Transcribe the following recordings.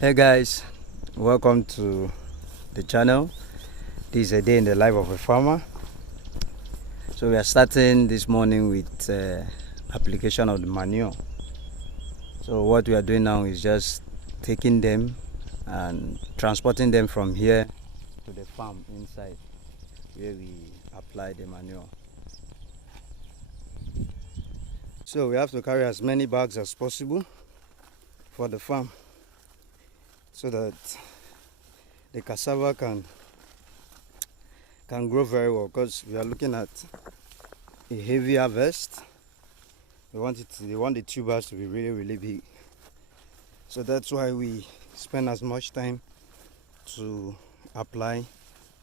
Hey guys, welcome to the channel. This is a day in the life of a farmer. So we are starting this morning with application of the manure. So what we are doing now is just taking them and transporting them from here to the farm inside where we apply the manure. So we have to carry as many bags as possible for the farm so that the cassava can grow very well, because we are looking at a heavy harvest. We want the tubers to be really big. So that's why we spend as much time to apply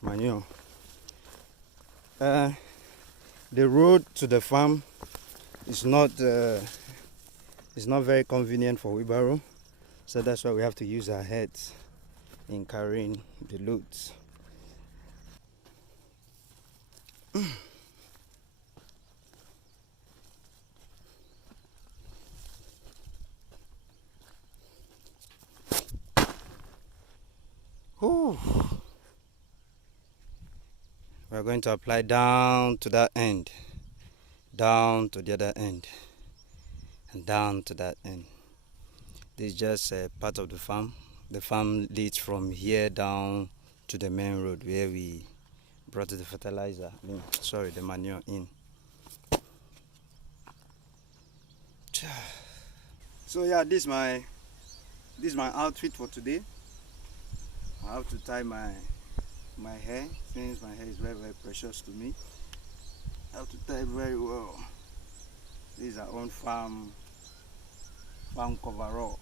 manure. The road to the farm is not very convenient for wheelbarrow, so that's why we have to use our heads in carrying the loads. We're going to apply down to that end, down to the other end, and down to that end. This is just a part of the farm. The farm leads from here down to the main road where we brought the fertilizer, the manure in. So yeah, this is my outfit for today. I have to tie my hair, since my hair is very precious to me. I have to tie it very well. This is our own farm coverall.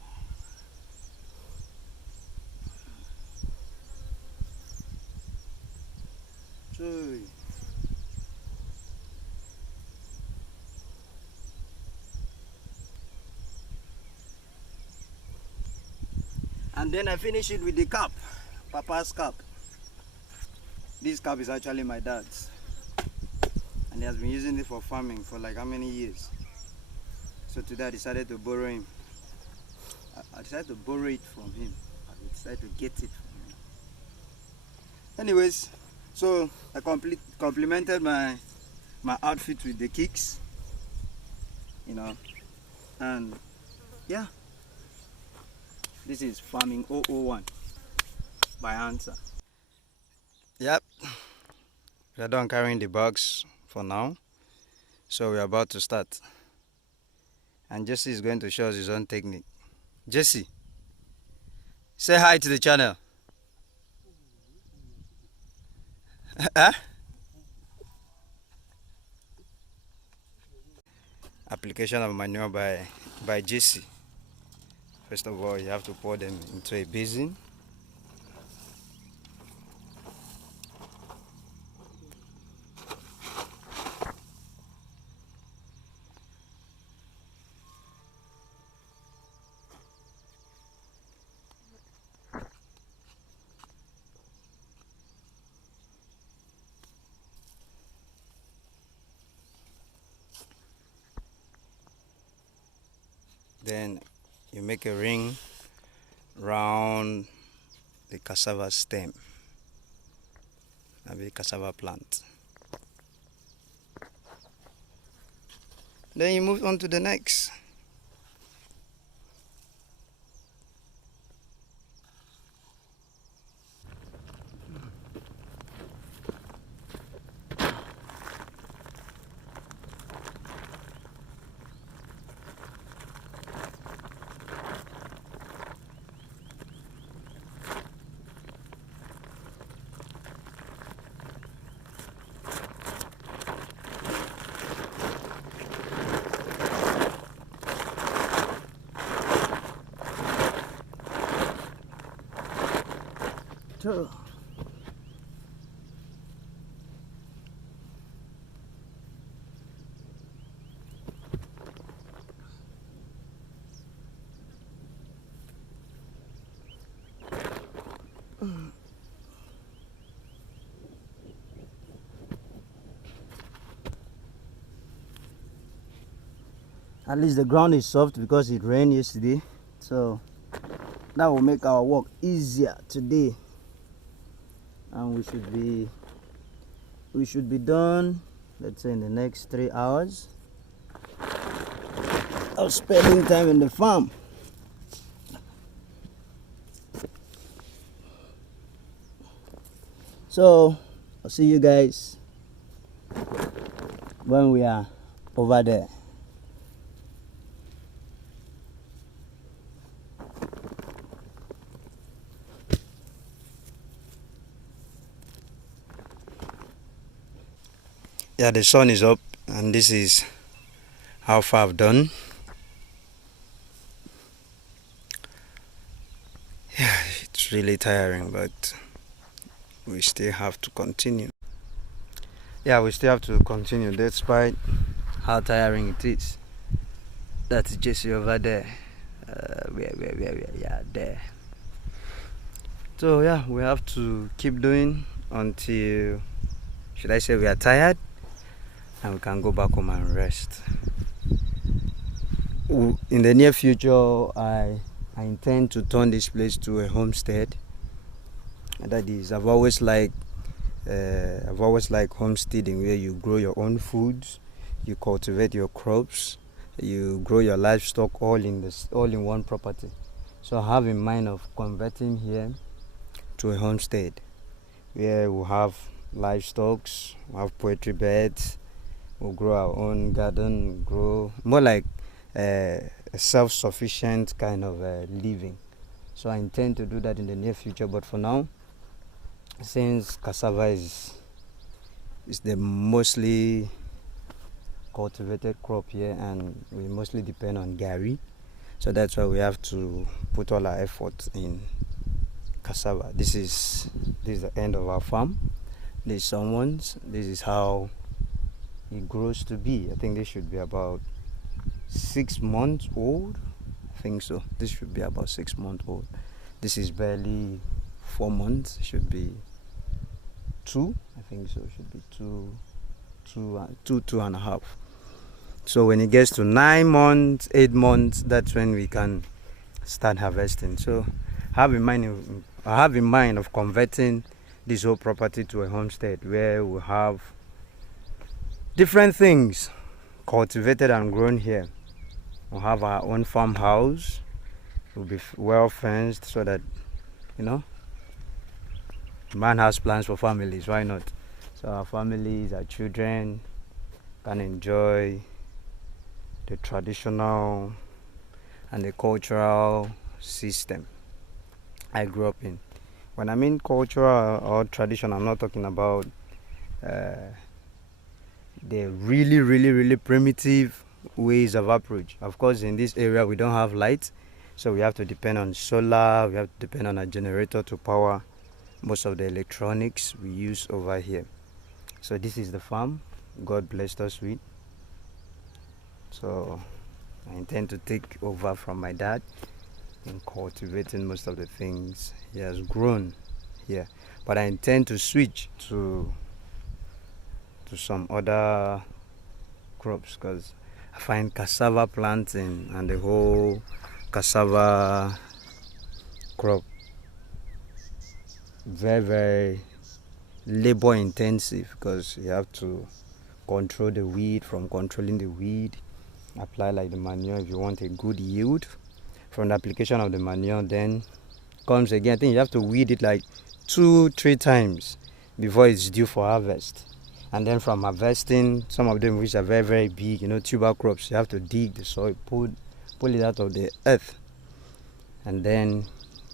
And then I finish it with the cap, Papa's cap. This cap is actually my dad's, and he has been using it for farming for like how many years. So today I decided to borrow him. I decided to borrow it from him. I decided to get it from him. Anyways, so I complemented my outfit with the kicks, and yeah, this is farming 001 by Answer. Yep, we are done carrying the bags for now, so we are about to start. And Jesse is going to show us his own technique. Jesse, say hi to the channel. Huh? Application of manure by Jesse. First of all, you have to pour them into a basin. Then you make a ring round the cassava stem, maybe cassava plant. Then you move on to the next. True. At least the ground is soft because it rained yesterday, so That will make our work easier today, and we should be done, let's say, in the next 3 hours of spending time in the farm. So I'll see you guys when we are over there. Yeah, the sun is up, and this is how far I've done. Yeah, it's really tiring, but we still have to continue. Yeah, we still have to continue despite how tiring it is. That's Jesse over there. Yeah, there. So yeah, we have to keep doing until, should I say, we are tired and we can go back home and rest. In the near future, I intend to turn this place to a homestead. That is, I've always liked homesteading, where you grow your own foods, you cultivate your crops, you grow your livestock all in one property. So I have in mind of converting here to a homestead, where we'll have livestock, we'll have poultry beds, we'll grow our own garden, grow more like a self-sufficient kind of living. So I intend to do that in the near future, but for now, since cassava is the mostly cultivated crop here, and we mostly depend on gari, so that's why we have to put all our effort in cassava. This is the end of our farm. This is how it grows to be. I think this should be about 6 months old. I think so. This should be about 6 months old. This is barely 4 months. It should be 2. I think so. It should be two and a half. So when it gets to 9 months, 8 months, that's when we can start harvesting. So I have in mind of converting this whole property to a homestead, where we have different things cultivated and grown here. We'll have our own farmhouse. We'll be well fenced, so that, man has plans for families. Why not? So our families, our children can enjoy the traditional and the cultural system I grew up in. When I mean cultural or tradition, I'm not talking about the really primitive ways of approach. Of course, in this area we don't have light, so we have to depend on solar. We have to depend on a generator to power most of the electronics we use over here. So this is the farm God blessed us with. So I intend to take over from my dad in cultivating most of the things he has grown here, but I intend to switch to some other crops, because I find cassava planting and the whole cassava crop very labor intensive, because you have to control the weed. From controlling the weed, apply like the manure if you want a good yield. From the application of the manure, then comes again, I think you have to weed it like 2-3 times before it's due for harvest. And then from harvesting, some of them which are very big, tuber crops, you have to dig the soil, pull it out of the earth, and then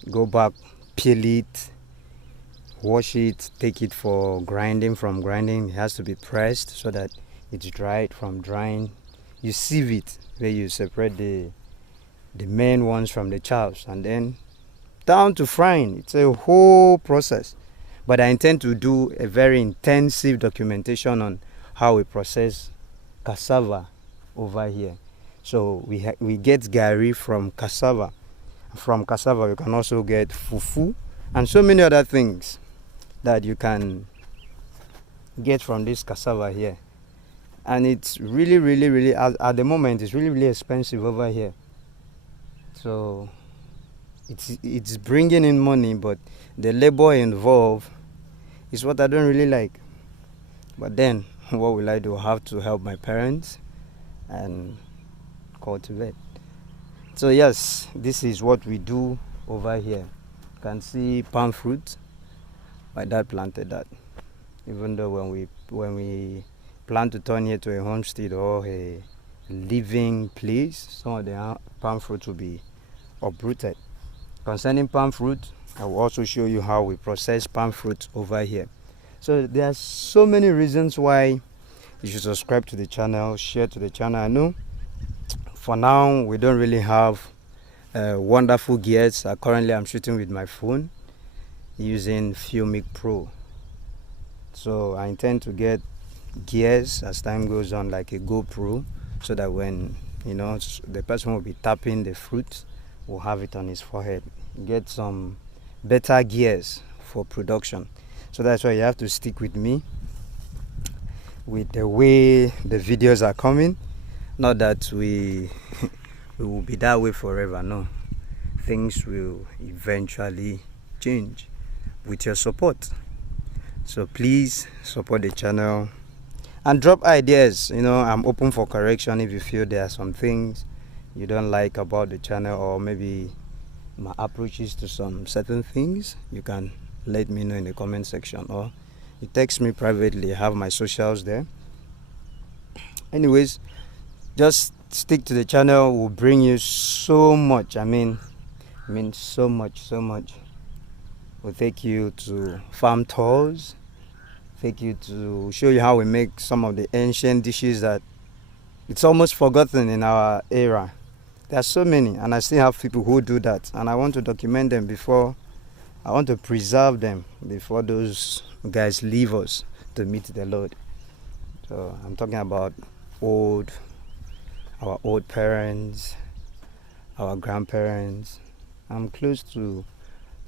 go back, peel it, wash it, take it for grinding. From grinding, it has to be pressed so that it's dried. From drying, you sieve it, where you separate the main ones from the chaffs, and then down to frying. It's a whole process. But I intend to do a very intensive documentation on how we process cassava over here. So we get gari from cassava. From cassava, you can also get fufu and so many other things that you can get from this cassava here. And it's really at the moment, it's really expensive over here. So it's bringing in money, but the labor involved is what I don't really like. But then, what will I do? I have to help my parents and cultivate. So yes, this is what we do over here. You can see palm fruit. My dad planted that. Even though when we plan to turn here to a homestead or a living place, some of the palm fruit will be uprooted. Concerning palm fruit, I will also show you how we process palm fruit over here. So there are so many reasons why you should subscribe to the channel, share to the channel. I know for now we don't really have wonderful gears. Currently I'm shooting with my phone using Filmic Pro. So I intend to get gears as time goes on, like a GoPro, so that when the person will be tapping the fruit, will have it on his forehead. Get some better gears for production. So that's why you have to stick with me with the way the videos are coming. Not that we will be that way forever, no. Things will eventually change with your support. So please support the channel and drop ideas. I'm open for correction. If you feel there are some things you don't like about the channel, or maybe my approaches to some certain things, you can let me know in the comment section, or you text me privately. I have my socials there. Anyways, just stick to the channel. Will bring you so much. I mean so much. We'll take you to farm tours, take you to show you how we make some of the ancient dishes that it's almost forgotten in our era. There are so many, and I still have people who do that, and I want to document them I want to preserve them before those guys leave us to meet the Lord. So I'm talking about our old parents, our grandparents. I'm close to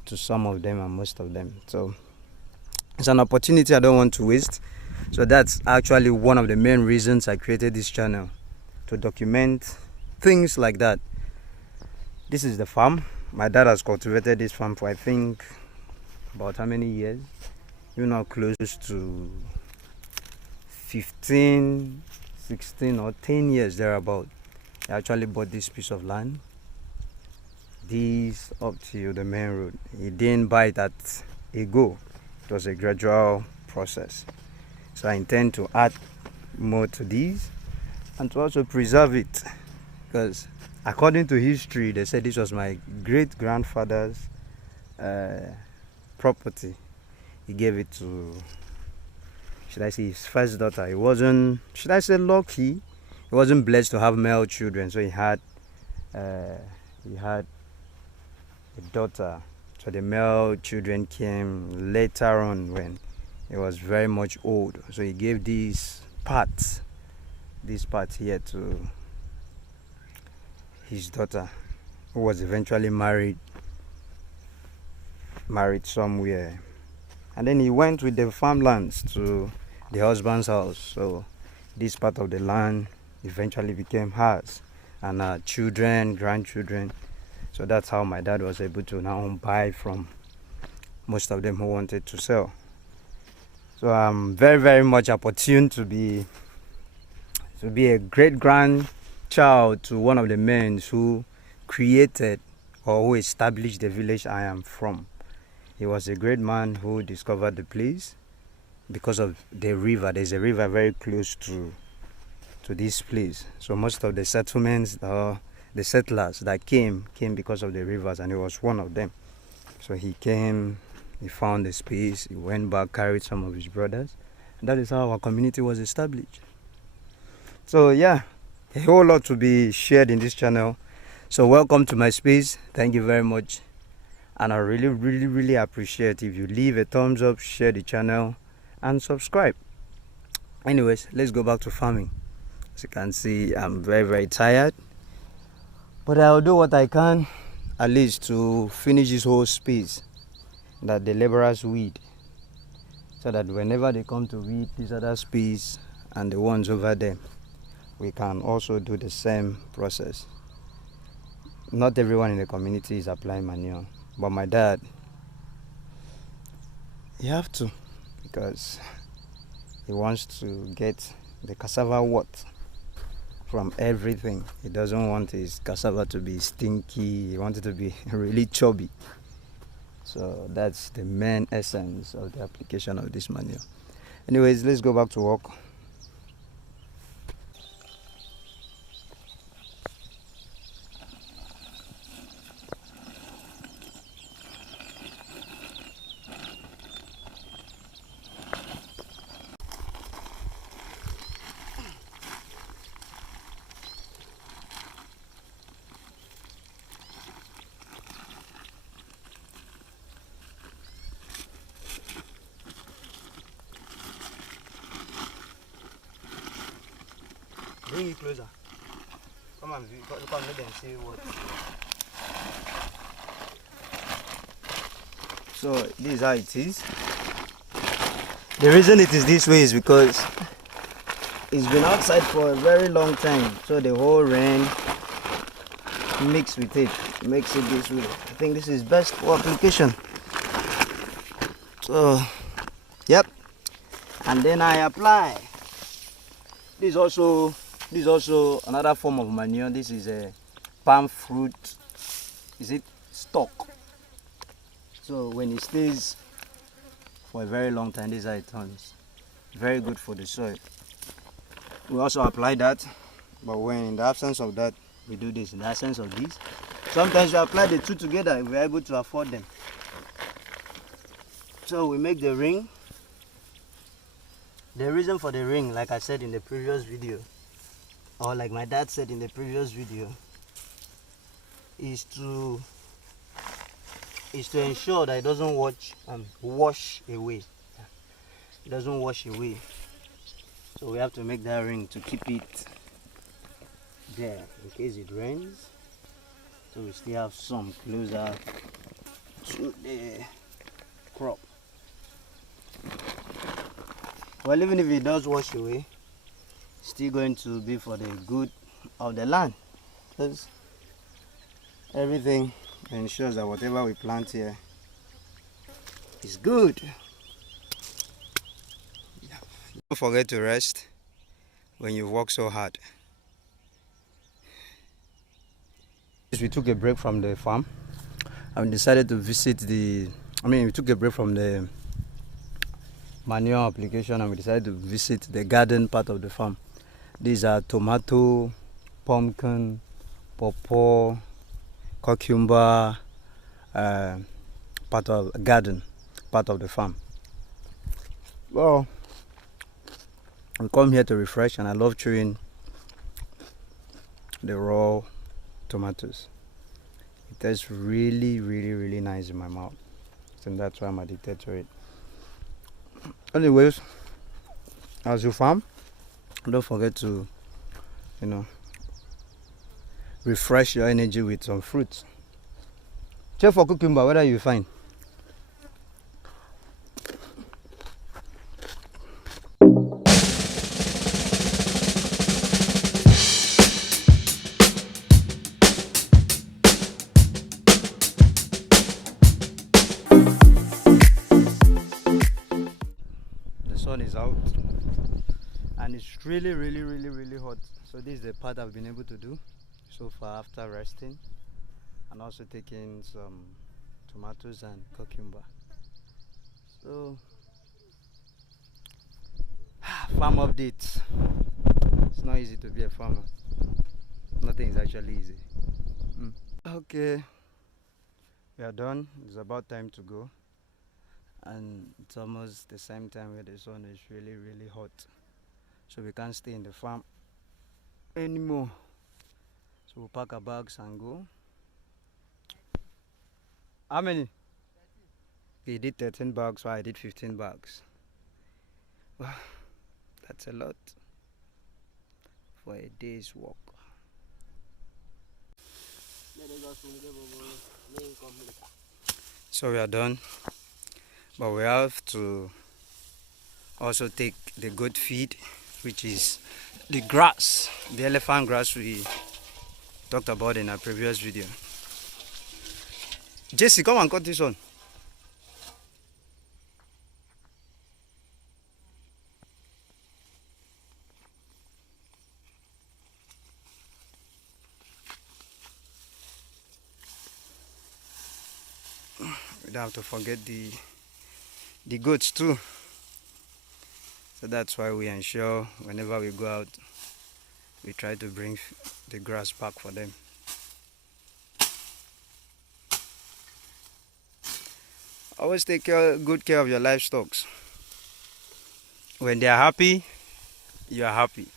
some of them and most of them. So it's an opportunity I don't want to waste. So that's actually one of the main reasons I created this channel, to document things like that. This is the farm. My dad has cultivated this farm for, I think, about how many years? Close to 15, 16 or 10 years thereabout. He actually bought this piece of land. This up to the main road. He didn't buy it at a go. It was a gradual process. So I intend to add more to these and to also preserve it, because according to history, they said this was my great grandfather's property. He gave it to, should I say, his first daughter. He wasn't, should I say, lucky. He wasn't blessed to have male children, so he had a daughter. So the male children came later on when he was very much old. So he gave this part here to his daughter, who was eventually married somewhere. And then he went with the farmlands to the husband's house. So this part of the land eventually became hers and our children, grandchildren. So that's how my dad was able to now buy from most of them who wanted to sell. So I'm very, very much opportune to be a great grandchild to one of the men who created or who established the village I am from. He was a great man who discovered the place because of the river. There's a river very close to this place. So most of the settlements, the settlers that came because of the rivers, and he was one of them. So he came, he found the space, he went back, carried some of his brothers, and that is how our community was established. So yeah, a whole lot to be shared in this channel. So welcome to my space. Thank you very much, and I really, really, really appreciate if you leave a thumbs up, share the channel, and subscribe. Anyways, let's go back to farming. As you can see, I'm very, very tired, but I'll do what I can at least to finish this whole space that the laborers weed, so that whenever they come to weed this other space and the ones over there, we can also do the same process. not everyone in the community is applying manure, but my dad, he have to, because he wants to get the cassava worth from everything. He doesn't want his cassava to be stinky. He wants it to be really chubby. So that's the main essence of the application of this manure. Anyways, let's go back to work. Bring it closer. Come and view. Come let them see what. So this is how it is. The reason it is this way is because it's been outside for a very long time. So the whole rain mixed with it makes it this way. I think this is best for application. So, yep. And then I apply. This is also another form of manure. This is a palm fruit. Is it stalk? So when it stays for a very long time, this is how it turns. Very good for the soil. We also apply that, but when in the absence of that, we do this. In the absence of this, sometimes we apply the two together if we are able to afford them. So we make the ring. The reason for the ring, like I said in the previous video, or like my dad said in the previous video, is to ensure that it doesn't wash away. It doesn't wash away. So we have to make that ring to keep it there in case it rains. So we still have some closer to the crop. Well, even if it does wash away, it's still going to be for the good of the land, because everything ensures that whatever we plant here is good. Don't forget to rest when you work so hard. We took a break from the farm and decided to visit we took a break from the manure application and we decided to visit the garden part of the farm. These are tomato, pumpkin, pawpaw, cucumber, part of garden, part of the farm. Well, we come here to refresh, and I love chewing the raw tomatoes. It tastes really, really, really nice in my mouth, and that's why I'm addicted to it. Anyways, as you farm, don't forget to, refresh your energy with some fruits. Check for cucumber whether you find. The sun is out and it's really, really, really, really hot. So this is the part I've been able to do so far after resting and also taking some tomatoes and cucumber. So farm updates. It's not easy to be a farmer. Nothing is actually easy. Okay, we are done. It's about time to go, and it's almost the same time where the sun is really, really hot, so we can't stay in the farm anymore. So we'll pack our bags and go. How many? He did 13 bags, so I did 15 bags. Wow, that's a lot for a day's work. So we are done, but we have to also take the goat feed, which is the grass, the elephant grass we talked about in our previous video. Jesse, come and cut this one. We don't have to forget the goats too. So that's why we ensure whenever we go out, we try to bring the grass back for them. Always take good care of your livestock. When they are happy, you are happy.